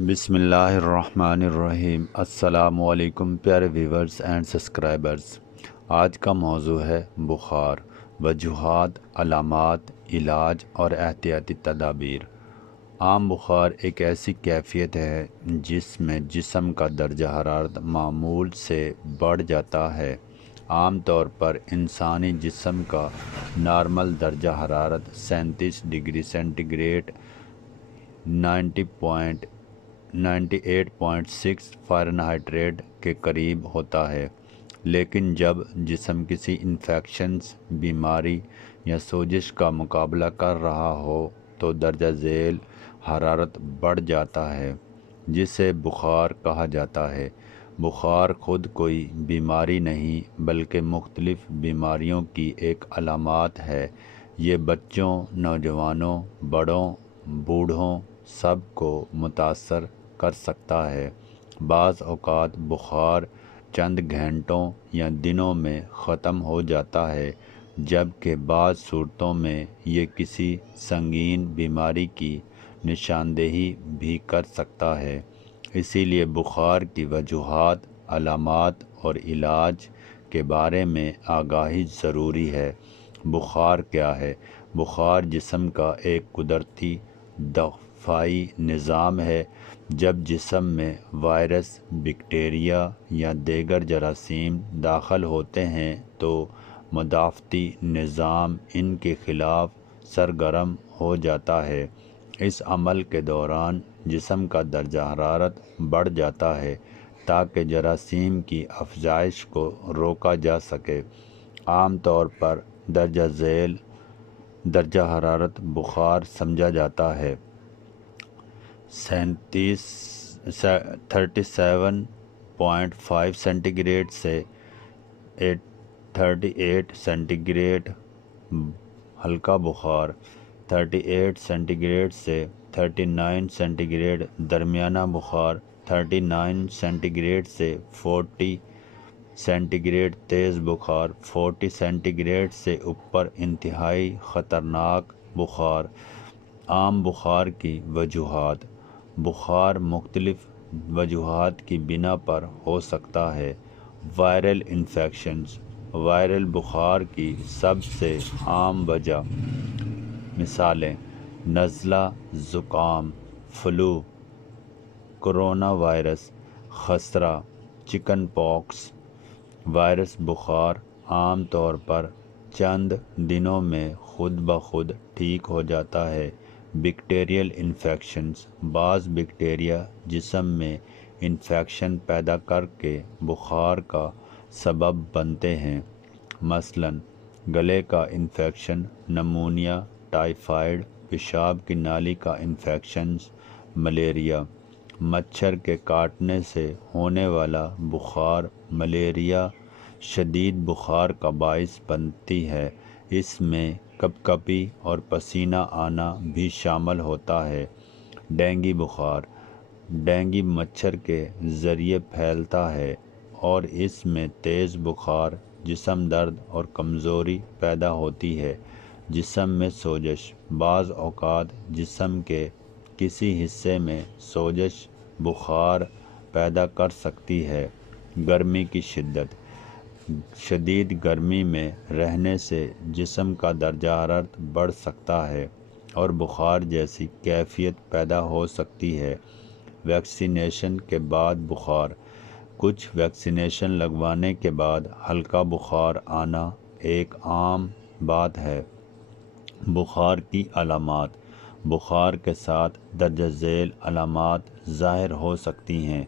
بسم اللہ الرحمن الرحیم۔ السلام علیکم پیارے ویورز اینڈ سبسکرائبرز۔ آج کا موضوع ہے بخار، وجوہات، علامات، علاج اور احتیاطی تدابیر۔ عام بخار ایک ایسی کیفیت ہے جس میں جسم کا درجہ حرارت معمول سے بڑھ جاتا ہے۔ عام طور پر انسانی جسم کا نارمل درجہ حرارت 37 ڈگری سینٹی گریڈ 98.6 فارنہائٹ کے قریب ہوتا ہے، لیکن جب جسم کسی انفیکشنز، بیماری یا سوزش کا مقابلہ کر رہا ہو تو درجہ ذیل حرارت بڑھ جاتا ہے، جسے بخار کہا جاتا ہے۔ بخار خود کوئی بیماری نہیں بلکہ مختلف بیماریوں کی ایک علامات ہے۔ یہ بچوں، نوجوانوں، بڑوں، بوڑھوں سب کو متاثر کر سکتا ہے۔ بعض اوقات بخار چند گھنٹوں یا دنوں میں ختم ہو جاتا ہے، جبکہ بعض صورتوں میں یہ کسی سنگین بیماری کی نشاندہی بھی کر سکتا ہے۔ اسی لیے بخار کی وجوہات، علامات اور علاج کے بارے میں آگاہی ضروری ہے۔ بخار کیا ہے؟ بخار جسم کا ایک قدرتی دفاعی نظام ہے۔ جب جسم میں وائرس، بیکٹیریا یا دیگر جراثیم داخل ہوتے ہیں تو مدافعتی نظام ان کے خلاف سرگرم ہو جاتا ہے۔ اس عمل کے دوران جسم کا درجہ حرارت بڑھ جاتا ہے تاکہ جراثیم کی افزائش کو روکا جا سکے۔ عام طور پر درجہ ذیل درجہ حرارت بخار سمجھا جاتا ہے 37.5 سینٹی گریڈ سے 38 سینٹی گریڈ ہلکا بخار، 38 سینٹی گریڈ سے 39 سینٹی گریڈ درمیانہ بخار، 39 سینٹی گریڈ سے 40 سینٹی گریڈ تیز بخار، 40 سینٹی گریڈ سے اوپر انتہائی خطرناک بخار۔ عام بخار کی وجوہات۔ بخار مختلف وجوہات کی بنا پر ہو سکتا ہے۔ Viral infections. وائرل بخار کی سب سے عام وجہ مثالیں: نزلہ، زکام، فلو، کرونا وائرس، خسرہ، چکن پاکس۔ وائرس بخار عام طور پر چند دنوں میں خود بخود ٹھیک ہو جاتا ہے۔ Bacterial infections. بعض بیکٹیریا جسم میں انفیکشن پیدا کر کے بخار کا سبب بنتے ہیں، مثلاً گلے کا انفیکشن، نمونیا، ٹائیفائڈ، پیشاب کی نالی کا انفیکشنز، ملیریا۔ مچھر کے کاٹنے سے ہونے والا بخار ملیریا شدید بخار کا باعث بنتی ہے۔ اس میں کپکپی اور پسینہ آنا بھی شامل ہوتا ہے۔ ڈینگی بخار۔ ڈینگی مچھر کے ذریعے پھیلتا ہے اور اس میں تیز بخار، جسم درد اور کمزوری پیدا ہوتی ہے۔ جسم میں سوزش۔ بعض اوقات جسم کے کسی حصے میں سوزش بخار پیدا کر سکتی ہے۔ گرمی کی شدت۔ شدید گرمی میں رہنے سے جسم کا درجہ حرارت بڑھ سکتا ہے اور بخار جیسی کیفیت پیدا ہو سکتی ہے۔ ویکسینیشن کے بعد بخار۔ کچھ ویکسینیشن لگوانے کے بعد ہلکا بخار آنا ایک عام بات ہے۔ بخار کی علامات۔ بخار کے ساتھ درجہ ذیل علامات ظاہر ہو سکتی ہیں: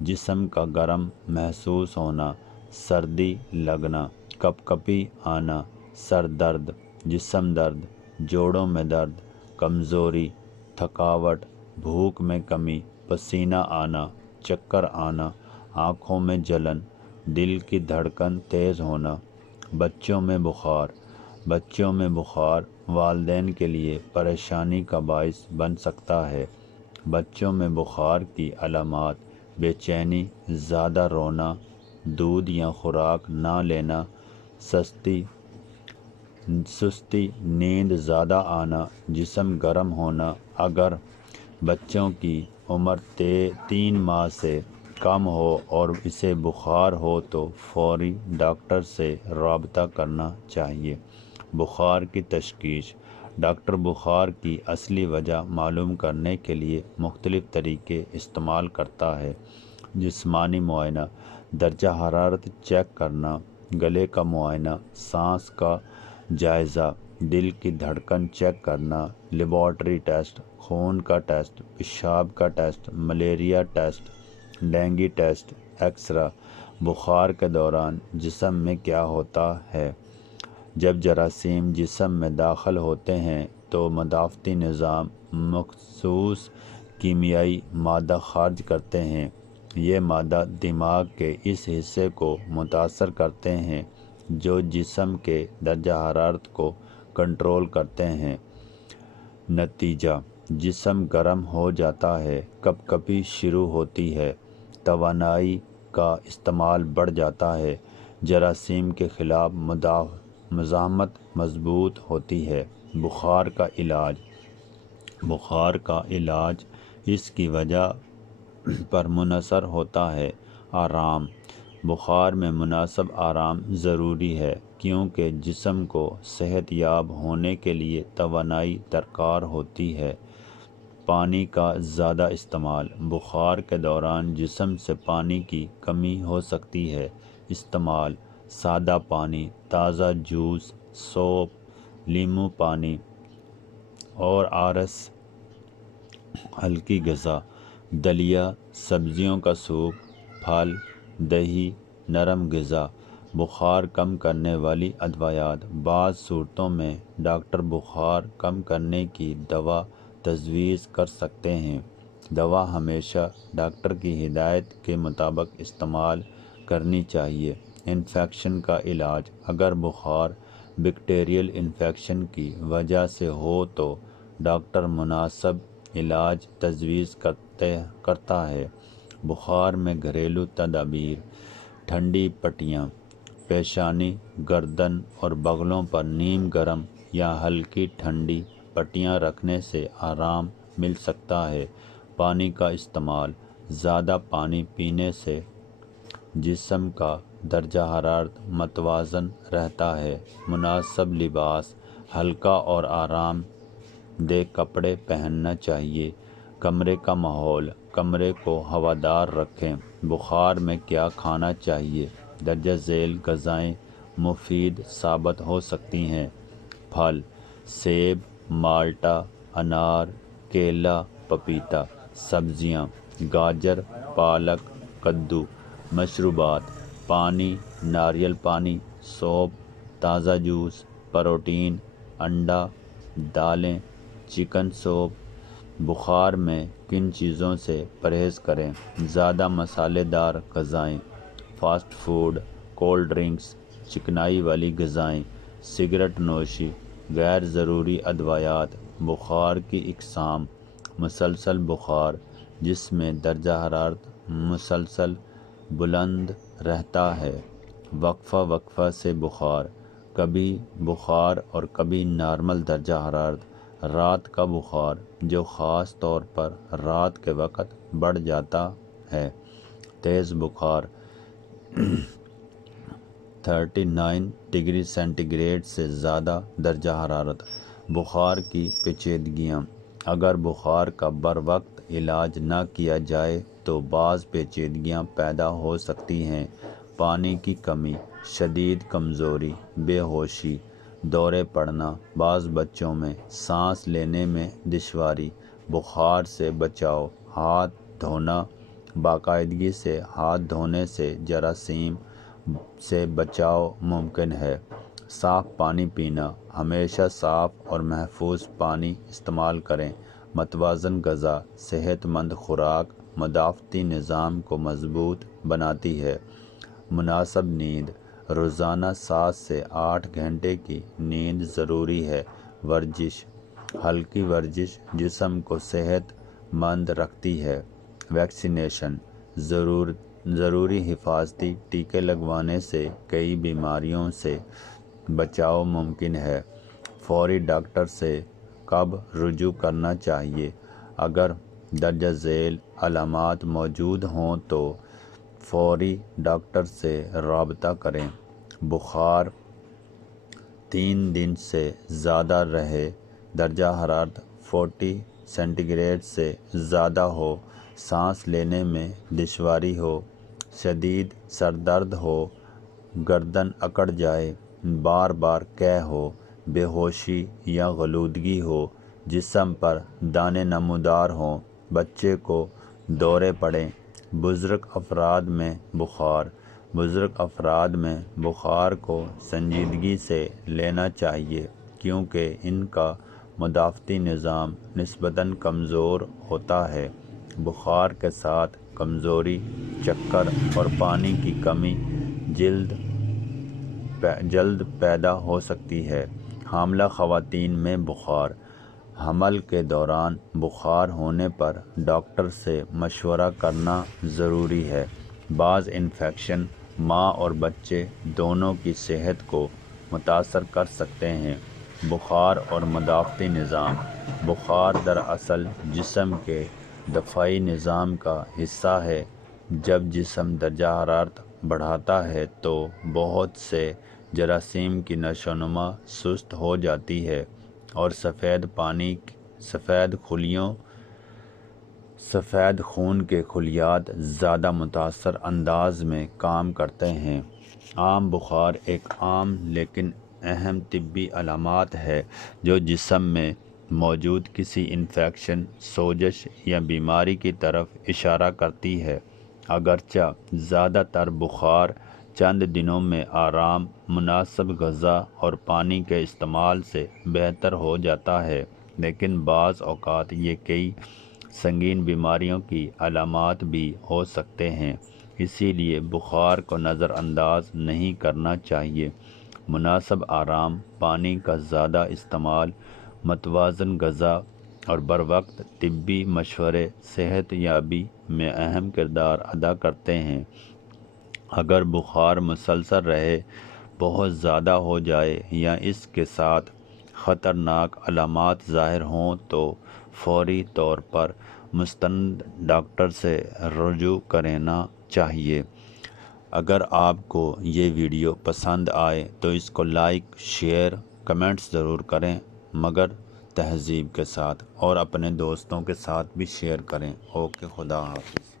جسم کا گرم محسوس ہونا، سردی لگنا، کپکپی آنا، سر درد، جسم درد، جوڑوں میں درد، کمزوری، تھکاوٹ، بھوک میں کمی، پسینہ آنا، چکر آنا، آنکھوں میں جلن، دل کی دھڑکن تیز ہونا۔ بچوں میں بخار۔ بچوں میں بخار والدین کے لیے پریشانی کا باعث بن سکتا ہے۔ بچوں میں بخار کی علامات: بے چینی، زیادہ رونا، دودھ یا خوراک نہ لینا، سستی، نیند زیادہ آنا، جسم گرم ہونا۔ اگر بچوں کی عمر 3 ماہ سے کم ہو اور اسے بخار ہو تو فوری ڈاکٹر سے رابطہ کرنا چاہیے۔ بخار کی تشخیص۔ ڈاکٹر بخار کی اصلی وجہ معلوم کرنے کے لیے مختلف طریقے استعمال کرتا ہے۔ جسمانی معائنہ، درجہ حرارت چیک کرنا، گلے کا معائنہ، سانس کا جائزہ، دل کی دھڑکن چیک کرنا، لیبارٹری ٹیسٹ، خون کا ٹیسٹ، پیشاب کا test, malaria test, dengue test, X ray. بخار کے دوران جسم میں کیا ہوتا ہے؟ جب جراثیم جسم میں داخل ہوتے ہیں تو مدافعتی نظام مخصوص کیمیائی مادہ خارج کرتے ہیں۔ یہ مادہ دماغ کے اس حصے کو متاثر کرتے ہیں جو جسم کے درجہ حرارت کو کنٹرول کرتے ہیں۔ نتیجہ، جسم گرم ہو جاتا ہے، کپکپی شروع ہوتی ہے، توانائی کا استعمال بڑھ جاتا ہے، جراثیم کے خلاف مزاحمت مضبوط ہوتی ہے۔ بخار کا علاج۔ بخار کا علاج اس کی وجہ پر منحصر ہوتا ہے۔ آرام۔ بخار میں مناسب آرام ضروری ہے کیونکہ جسم کو صحت یاب ہونے کے لیے توانائی درکار ہوتی ہے۔ پانی کا زیادہ استعمال۔ بخار کے دوران جسم سے پانی کی کمی ہو سکتی ہے۔ استعمال: سادہ پانی، تازہ جوس، سوپ، لیموں پانی اور آرس۔ ہلکی غذا، دلیہ، سبزیوں کا سوپ، پھل، دہی، نرم غذا۔ بخار کم کرنے والی ادویات۔ بعض صورتوں میں ڈاکٹر بخار کم کرنے کی دوا تجویز کر سکتے ہیں۔ دوا ہمیشہ ڈاکٹر کی ہدایت کے مطابق استعمال کرنی چاہیے۔ انفیکشن کا علاج۔ اگر بخار بیکٹیریل انفیکشن کی وجہ سے ہو تو ڈاکٹر مناسب علاج تجویز کرتا ہے۔ بخار میں گھریلو تدابیر۔ ٹھنڈی پٹیاں، پیشانی، گردن اور بغلوں پر نیم گرم یا ہلکی ٹھنڈی پٹیاں رکھنے سے آرام مل سکتا ہے۔ پانی کا استعمال۔ زیادہ پانی پینے سے جسم کا درجہ حرارت متوازن رہتا ہے۔ مناسب لباس۔ ہلکا اور آرام دہ کپڑے پہننا چاہیے۔ کمرے کا ماحول۔ کمرے کو ہوادار رکھیں۔ بخار میں کیا کھانا چاہیے؟ درجہ ذیل غذائیں مفید ثابت ہو سکتی ہیں۔ پھل: سیب، مالٹا، انار، کیلا، پپیتا۔ سبزیاں: گاجر، پالک، کدو۔ مشروبات: پانی، ناریل پانی، سوپ، تازہ جوس۔ پروٹین: انڈا، دالیں، چکن سوپ۔ بخار میں کن چیزوں سے پرہیز کریں؟ زیادہ مسالے دار غذائیں، فاسٹ فوڈ، کولڈ ڈرنکس، چکنائی والی غذائیں، سگریٹ نوشی۔ غیر ضروری ادویات۔ بخار کی اقسام: مسلسل بخار، جس میں درجہ حرارت مسلسل بلند رہتا ہے۔ وقفہ وقفہ سے بخار، کبھی بخار اور کبھی نارمل درجہ حرارت۔ رات کا بخار، جو خاص طور پر رات کے وقت بڑھ جاتا ہے۔ تیز بخار، 39 ڈگری سینٹی گریڈ سے زیادہ درجہ حرارت۔ بخار کی پیچیدگیاں۔ اگر بخار کا بروقت علاج نہ کیا جائے تو بعض پیچیدگیاں پیدا ہو سکتی ہیں۔ پانی کی کمی، شدید کمزوری، بے ہوشی، دورے پڑنا، بعض بچوں میں سانس لینے میں دشواری۔ بخار سے بچاؤ۔ ہاتھ دھونا، باقاعدگی سے ہاتھ دھونے سے جراثیم سے بچاؤ ممکن ہے۔ صاف پانی پینا، ہمیشہ صاف اور محفوظ پانی استعمال کریں۔ متوازن غذا، صحت مند خوراک مدافعتی نظام کو مضبوط بناتی ہے۔ مناسب نیند، روزانہ 7 سے 8 گھنٹے کی نیند ضروری ہے۔ ورزش، ہلکی ورزش جسم کو صحت مند رکھتی ہے۔ ویکسینیشن، ضروری حفاظتی ٹیکے لگوانے سے کئی بیماریوں سے بچاؤ ممکن ہے۔ فوری ڈاکٹر سے کب رجوع کرنا چاہیے؟ اگر درجہ ذیل علامات موجود ہوں تو فوری ڈاکٹر سے رابطہ کریں۔ بخار 3 دن سے زیادہ رہے، درجہ حرارت 40 سینٹی گریڈ سے زیادہ ہو، سانس لینے میں دشواری ہو، شدید سر درد ہو، گردن اکڑ جائے، بار بار قے ہو، بے ہوشی یا غلودگی ہو، جسم پر دانے نمودار ہوں، بچے کو دورے پڑیں۔ بزرگ افراد میں بخار کو سنجیدگی سے لینا چاہیے کیونکہ ان کا مدافعتی نظام نسبتاً کمزور ہوتا ہے۔ بخار کے ساتھ کمزوری، چکر اور پانی کی کمی جلد پیدا ہو سکتی ہے۔ حاملہ خواتین میں بخار۔ حمل کے دوران بخار ہونے پر ڈاکٹر سے مشورہ کرنا ضروری ہے۔ بعض انفیکشن ماں اور بچے دونوں کی صحت کو متاثر کر سکتے ہیں۔ بخار اور مدافعتی نظام۔ بخار دراصل جسم کے دفاعی نظام کا حصہ ہے۔ جب جسم درجہ حرارت بڑھاتا ہے تو بہت سے جراثیم کی نشوونما سست ہو جاتی ہے اور سفید خون کے خلیات زیادہ متاثر انداز میں کام کرتے ہیں۔ عام بخار ایک عام لیکن اہم طبی علامات ہے جو جسم میں موجود کسی انفیکشن، سوزش یا بیماری کی طرف اشارہ کرتی ہے۔ اگرچہ زیادہ تر بخار چند دنوں میں آرام، مناسب غذا اور پانی کے استعمال سے بہتر ہو جاتا ہے، لیکن بعض اوقات یہ کئی سنگین بیماریوں کی علامات بھی ہو سکتے ہیں۔ اسی لیے بخار کو نظر انداز نہیں کرنا چاہیے۔ مناسب آرام، پانی کا زیادہ استعمال، متوازن غذا اور بروقت طبی مشورے صحت یابی میں اہم کردار ادا کرتے ہیں۔ اگر بخار مسلسل رہے، بہت زیادہ ہو جائے یا اس کے ساتھ خطرناک علامات ظاہر ہوں تو فوری طور پر مستند ڈاکٹر سے رجوع کرنا چاہیے۔ اگر آپ کو یہ ویڈیو پسند آئے تو اس کو لائک، شیئر، کمنٹس ضرور کریں، مگر تہذیب کے ساتھ، اور اپنے دوستوں کے ساتھ بھی شیئر کریں۔ اوکے، خدا حافظ۔